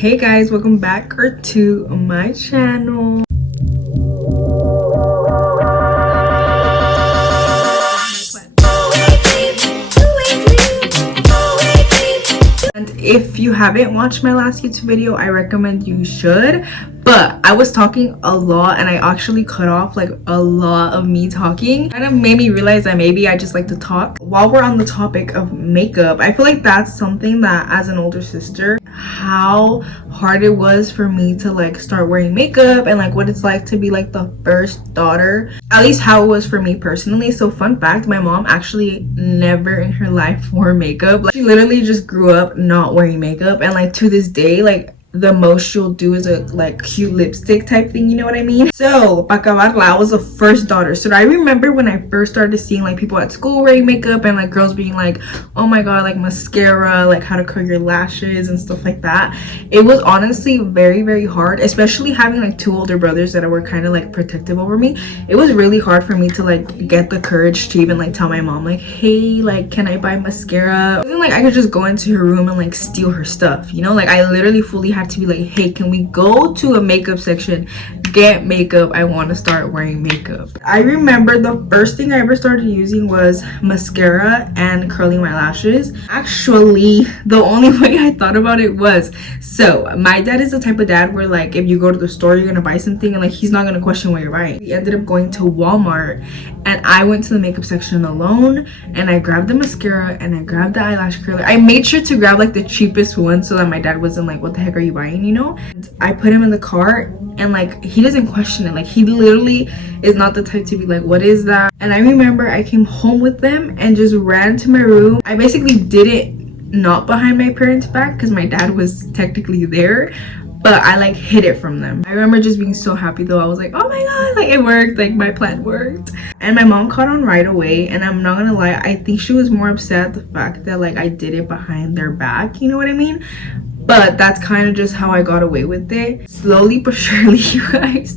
Hey guys, welcome back to my channel. And if you haven't watched my last YouTube video, I recommend you should. But I was talking a lot and I actually cut off like a lot of me talking. Kind of made me realize that maybe I just like to talk. While we're on the topic of makeup, I feel like that's something that as an older sister, how hard it was for me to like start wearing makeup and like what it's like to be like the first daughter, at least how it was for me personally. So fun fact, my mom actually never in her life wore makeup. Like, she literally just grew up not wearing makeup, and like to this day, like the most she'll do is a like cute lipstick type thing, you know what I mean? So pa acabarla, I was the first daughter. So I remember when I first started seeing like people at school wearing makeup and like girls being like, oh my god, like mascara, like how to curl your lashes and stuff like that. It was honestly very hard, especially having like two older brothers that were kind of like protective over me. It was really hard for me to like get the courage to even like tell my mom like, hey, like can I buy mascara? It wasn't like I could just go into her room and like steal her stuff, you know? Like I literally fully had to be like, hey, can we go to a makeup section, get makeup? I want to start wearing makeup. I remember the first thing I ever started using was mascara and curling my lashes. Actually, the only way I thought about it was, so my dad is the type of dad where like if you go to the store, you're gonna buy something and like he's not gonna question what you're buying. We ended up going to Walmart and I went to the makeup section alone and I grabbed the mascara and I grabbed the eyelash curler. I made sure to grab like the cheapest one so that my dad wasn't like, what the heck are you buying, you know? And I put him in the car and like he doesn't question it. Like he literally is not the type to be like, what is that? And I remember I came home with them and just ran to my room. I basically did it not behind my parents' back because my dad was technically there, but I like hid it from them. I remember just being so happy though. I was like, oh my god, like it worked, like my plan worked. And my mom caught on right away, and I'm not gonna lie, I think she was more upset at the fact that like I did it behind their back, you know what I mean? But that's kind of just how I got away with it. Slowly but surely, you guys,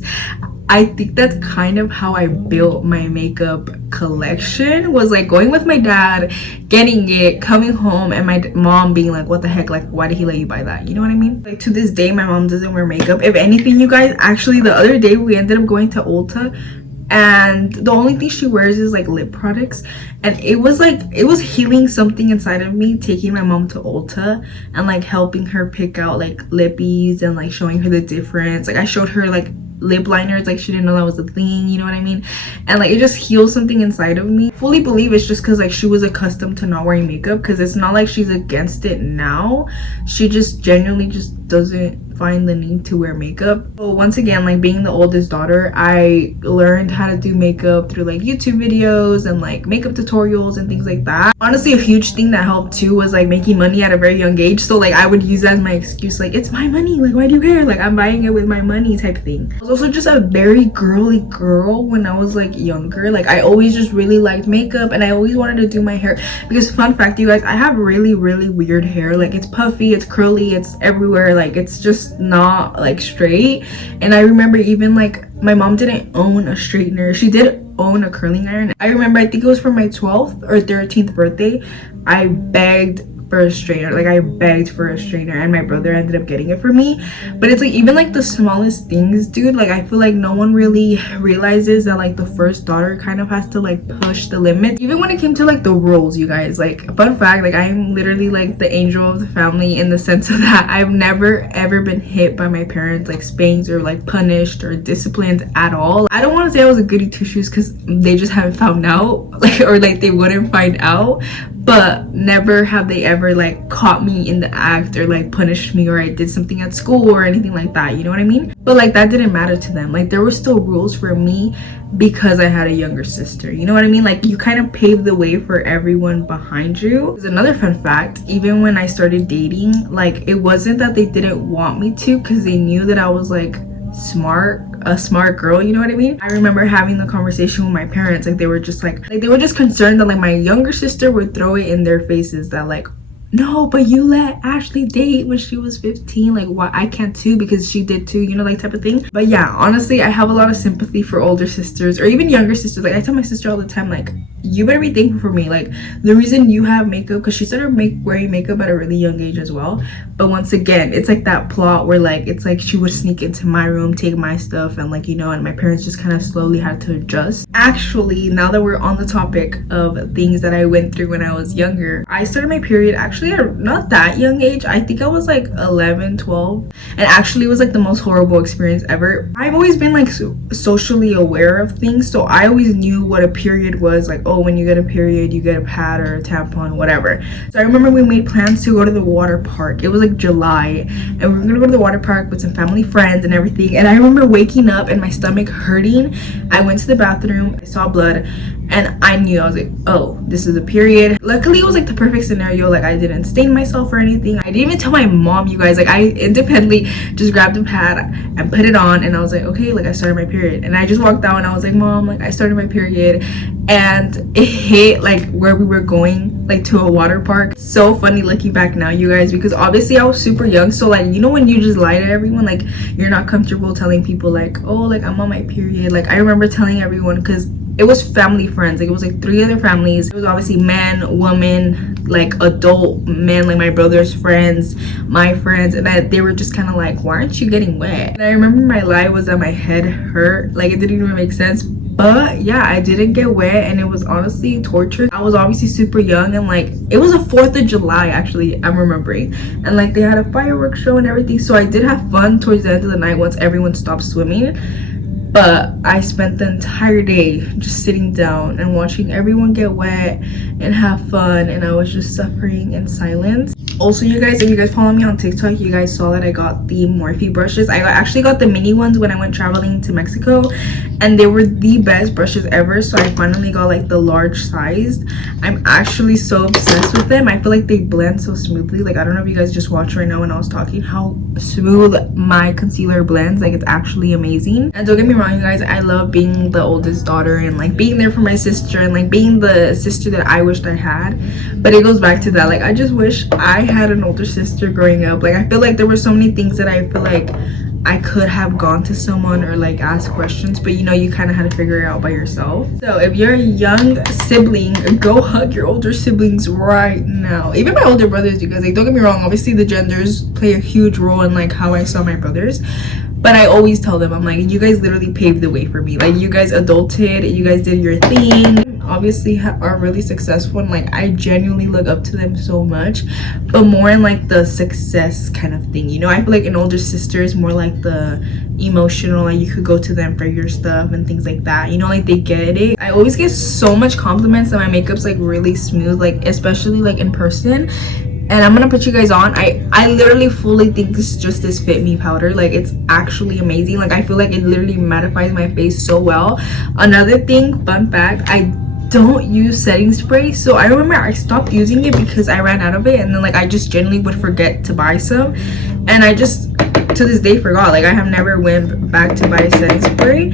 I think that's kind of how I built my makeup collection, was like going with my dad, getting it, coming home, and my mom being like, what the heck, like why did he let you buy that, you know what I mean? Like to this day my mom doesn't wear makeup. If anything, you guys, actually the other day we ended up going to Ulta and the only thing she wears is like lip products, and it was like, it was healing something inside of me taking my mom to Ulta and like helping her pick out like lippies and like showing her the difference. Like I showed her like lip liners, like she didn't know that was a thing, you know what I mean? And like it just healed something inside of me. Fully believe it's just because like she was accustomed to not wearing makeup, because it's not like she's against it now, she just genuinely just doesn't find the need to wear makeup. So once again, like being the oldest daughter, I learned how to do makeup through like YouTube videos and like makeup tutorials and things like that. Honestly, a huge thing that helped too was like making money at a very young age. So like I would use that as my excuse, like it's my money, like why do you care, like I'm buying it with my money type thing. I was also just a very girly girl when I was like younger. Like I always just really liked makeup and I always wanted to do my hair, because fun fact, you guys, I have really weird hair. Like it's puffy, it's curly, it's everywhere, like it's just not like straight. And I remember even like my mom didn't own a straightener, she did own a curling iron. I remember, I think it was for my 12th or 13th birthday, I begged for a straightener. Like I begged for a straightener and my brother ended up getting it for me. But it's like even like the smallest things, dude, like I feel like no one really realizes that like the first daughter kind of has to like push the limit. Even when it came to like the rules, you guys, like fun fact, like I'm literally like the angel of the family in the sense of that I've never ever been hit by my parents, like spanked or like punished or disciplined at all. I don't want to say I was a goody two shoes because they just haven't found out, like, or like they wouldn't find out, but never have they ever like caught me in the act or like punished me or I did something at school or anything like that, you know what I mean? But like that didn't matter to them. Like there were still rules for me because I had a younger sister, you know what I mean? Like you kind of paved the way for everyone behind you. There's another fun fact, even when I started dating, like it wasn't that they didn't want me to, because they knew that I was like a smart girl, you know what I mean? I remember having the conversation with my parents, like they were just concerned that like my younger sister would throw it in their faces that like no, but you let Ashley date when she was 15. Like, why I can't too, because she did too, you know, like type of thing. But yeah, honestly, I have a lot of sympathy for older sisters or even younger sisters. Like, I tell my sister all the time, like, you better be thankful for me. Like, the reason you have makeup, because she started wearing makeup at a really young age as well. But once again, it's like that plot where like it's like she would sneak into my room, take my stuff, and like, you know, and my parents just kind of slowly had to adjust. Actually, now that we're on the topic of things that I went through when I was younger, I started my period actually at not that young age. I think I was like 11, 12, and actually it was like the most horrible experience ever. I've always been like socially aware of things, so I always knew what a period was. Like, oh, when you get a period, you get a pad or a tampon, whatever. So I remember we made plans to go to the water park. It was like July, and we were gonna go to the water park with some family friends and everything. And I remember waking up and my stomach hurting. I went to the bathroom, I saw blood, and I knew. I was like, oh, this is a period. Luckily it was like the perfect scenario. Like, I didn't stain myself or anything. I didn't even tell my mom, you guys. Like, I independently just grabbed a pad and put it on, and I was like, okay, like I started my period. And I just walked out and I was like, Mom, like I started my period. And it hit like where we were going, like to a water park. So funny looking back now, you guys, because obviously I was super young. So like, you know, when you just lie to everyone, like you're not comfortable telling people like, oh, like I'm on my period. Like, I remember telling everyone, because it was family friends. Like, it was like 3 other families. It was obviously men, women, like adult men, like my brother's friends, my friends, and they were just kind of like, why aren't you getting wet? And I remember my lie was that my head hurt. Like, it didn't even make sense. But yeah, I didn't get wet, and it was honestly torture. I was obviously super young, and like it was a 4th of July, actually, I'm remembering, and like they had a fireworks show and everything. So I did have fun towards the end of the night once everyone stopped swimming. But I spent the entire day just sitting down and watching everyone get wet and have fun, and I was just suffering in silence. Also, you guys, if you guys follow me on TikTok, you guys saw that I got the Morphe brushes. I actually got the mini ones when I went traveling to Mexico, and they were the best brushes ever. So I finally got like the large sized. I'm actually so obsessed with them. I feel like they blend so smoothly. Like, I don't know if you guys just watched right now when I was talking how smooth my concealer blends. Like, it's actually amazing. And don't get me wrong, you guys, I love being the oldest daughter and like being there for my sister and like being the sister that I wished I had. But it goes back to that, like I just wish I had an older sister growing up. Like, I feel like there were so many things that I feel like I could have gone to someone or like asked questions, but you know, you kind of had to figure it out by yourself. So if you're a young sibling, go hug your older siblings right now. Even my older brothers, you guys, like don't get me wrong, obviously the genders play a huge role in like how I saw my brothers, but I always tell them, I'm like, you guys literally paved the way for me. Like, you guys adulted, you guys did your thing, obviously are really successful, and like I genuinely look up to them so much, but more in like the success kind of thing, you know. I feel like an older sister is more like the emotional, like you could go to them for your stuff and things like that, you know, like they get it. I always get so much compliments that my makeup's like really smooth, like especially like in person. And I'm gonna put you guys on, I literally fully think this Fit Me powder, like it's actually amazing. Like, I feel like it literally mattifies my face so well. Another thing, fun fact, I don't use setting spray. So I remember I stopped using it because I ran out of it, and then like I just generally would forget to buy some, and I just to this day forgot. Like, I have never went back to buy a setting spray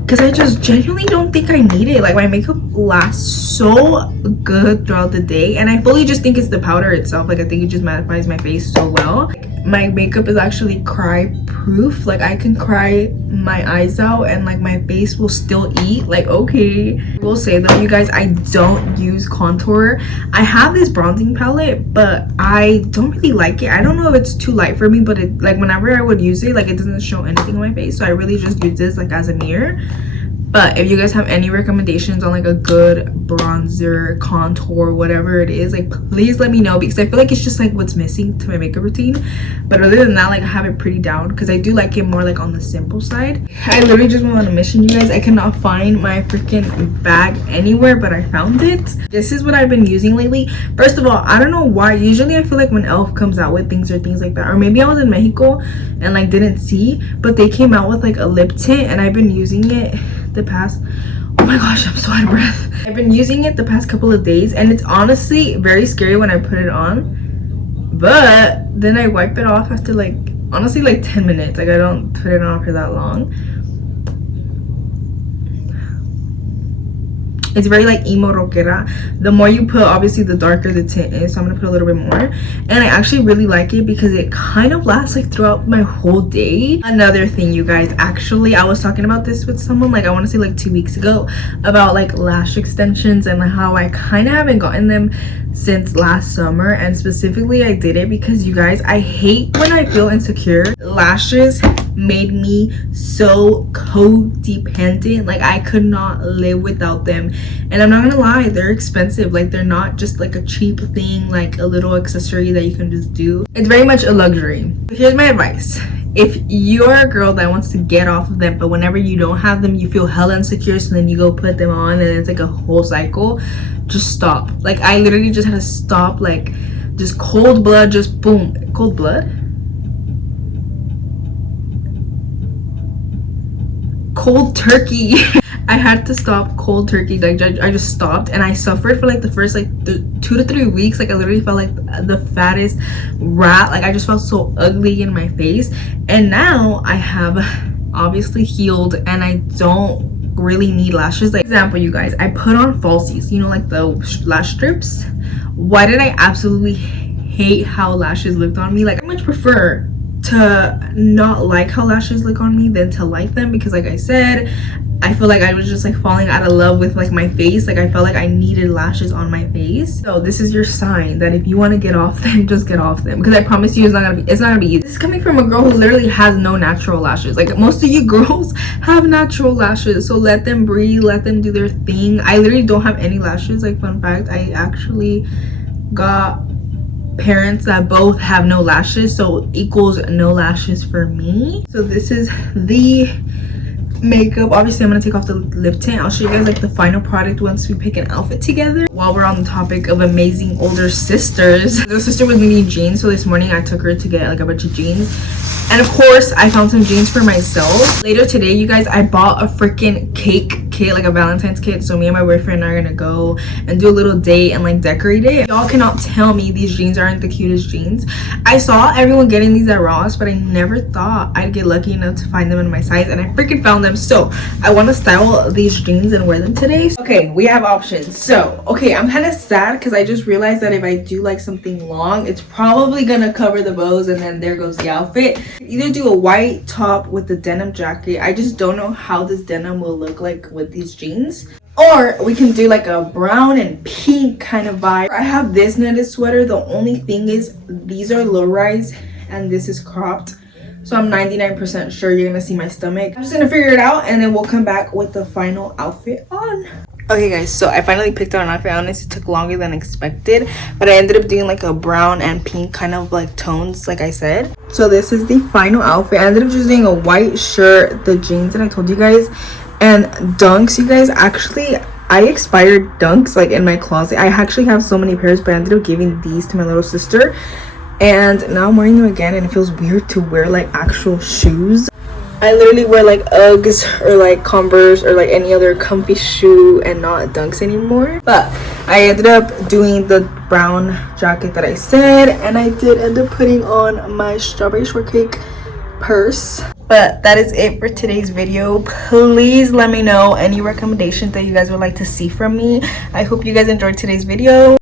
because I just genuinely don't think I need it. Like, my makeup lasts so good throughout the day, and I fully just think it's the powder itself. Like, I think it just mattifies my face so well. Like, my makeup is actually cry proof. Like, I can cry my eyes out and like my face will still eat. Like, okay, I will say though, you guys, I don't use contour. I have this bronzing palette, but I don't really like it. I don't know if it's too light for me, but it, like, whenever I would use it, like, it doesn't show anything on my face, so I really just use this like as a mirror. But if you guys have any recommendations on like a good bronzer, contour, whatever it is, like please let me know, because I feel like it's just like what's missing to my makeup routine. But other than that, like I have it pretty down because I do like it more like on the simple side. I literally just went on a mission, you guys. I cannot find my freaking bag anywhere, but I found it. This is what I've been using lately. First of all, I don't know why. Usually I feel like when Elf comes out with things or things like that, or maybe I was in Mexico and like didn't see, but they came out with like a lip tint, and I've been using it the past, oh my gosh, I'm so out of breath. I've been using it the past couple of days, and it's honestly very scary when I put it on, but then I wipe it off after like honestly like 10 minutes. Like, I don't put it on for that long. It's very like emo rockera. The more you put, obviously the darker the tint is, so I'm gonna put a little bit more. And I actually really like it because it kind of lasts like throughout my whole day. Another thing, you guys, actually I was talking about this with someone, like I want to say like 2 weeks ago, about like lash extensions and how I kind of haven't gotten them since last summer. And specifically I did it because, you guys, I hate when I feel insecure. Lashes made me so codependent. Like I could not live without them. And I'm not gonna lie, they're expensive. Like they're not just like a cheap thing, like a little accessory that you can just do. It's very much a luxury. Here's my advice. If you're a girl that wants to get off of them, but whenever you don't have them you feel hella insecure, so then you go put them on and it's like a whole cycle, just stop. Like I literally just had to stop, like just cold blood, just boom. Cold blood? Cold turkey. I had to stop cold turkey. Like I just stopped, and I suffered for like the first like 2 to 3 weeks. Like I literally felt like the fattest rat. Like I just felt so ugly in my face. And now I have obviously healed and I don't really need lashes. Like example, you guys, I put on falsies, you know, like the lash strips. Why did I absolutely hate how lashes looked on me? Like I much prefer to not like how lashes look on me than to like them, because like I said, I feel like I was just like falling out of love with like my face. Like I felt like I needed lashes on my face. So this is your sign that if you want to get off them, just get off them, because I promise you it's not gonna be easy. This is coming from a girl who literally has no natural lashes. Like most of you girls have natural lashes, so let them breathe, let them do their thing. I literally don't have any lashes. Like fun fact, I actually got parents that both have no lashes, so equals no lashes for me. So this is the makeup. Obviously I'm gonna take off the lip tint. I'll show you guys like the final product once we pick an outfit together. While we're on the topic of amazing older sisters, the sister was needing jeans, so this morning I took her to get like a bunch of jeans. And of course I found some jeans for myself. Later today, you guys, I bought a freaking cake kit, like a Valentine's kit. So me and my boyfriend are gonna go and do a little date and like decorate it. Y'all cannot tell me these jeans aren't the cutest jeans. I saw everyone getting these at Ross, but I never thought I'd get lucky enough to find them in my size, and I freaking found them. So I want to style these jeans and wear them today. Okay, we have options. So okay, I'm kind of sad because I just realized that if I do like something long, it's probably gonna cover the bows, and then there goes the outfit. Either do a white top with the denim jacket. I just don't know how this denim will look like with these jeans. Or we can do like a brown and pink kind of vibe. I have this knitted sweater. The only thing is these are low rise and this is cropped. So I'm 99% sure you're gonna see my stomach. I'm just gonna figure it out and then we'll come back with the final outfit on. Okay guys, so I finally picked out an outfit. Honestly, it took longer than expected, but I ended up doing like a brown and pink kind of like tones, like I said. So this is the final outfit. I ended up just doing a white shirt, the jeans that I told you guys, and dunks. You guys, actually I expired dunks like in my closet. I actually have so many pairs, but I ended up giving these to my little sister, and now I'm wearing them again, and it feels weird to wear like actual shoes. I literally wear like Uggs or like Converse or like any other comfy shoe and not dunks anymore. But I ended up doing the brown jacket that I said, and I did end up putting on my strawberry shortcake purse. But that is it for today's video. Please let me know any recommendations that you guys would like to see from me. I hope you guys enjoyed today's video.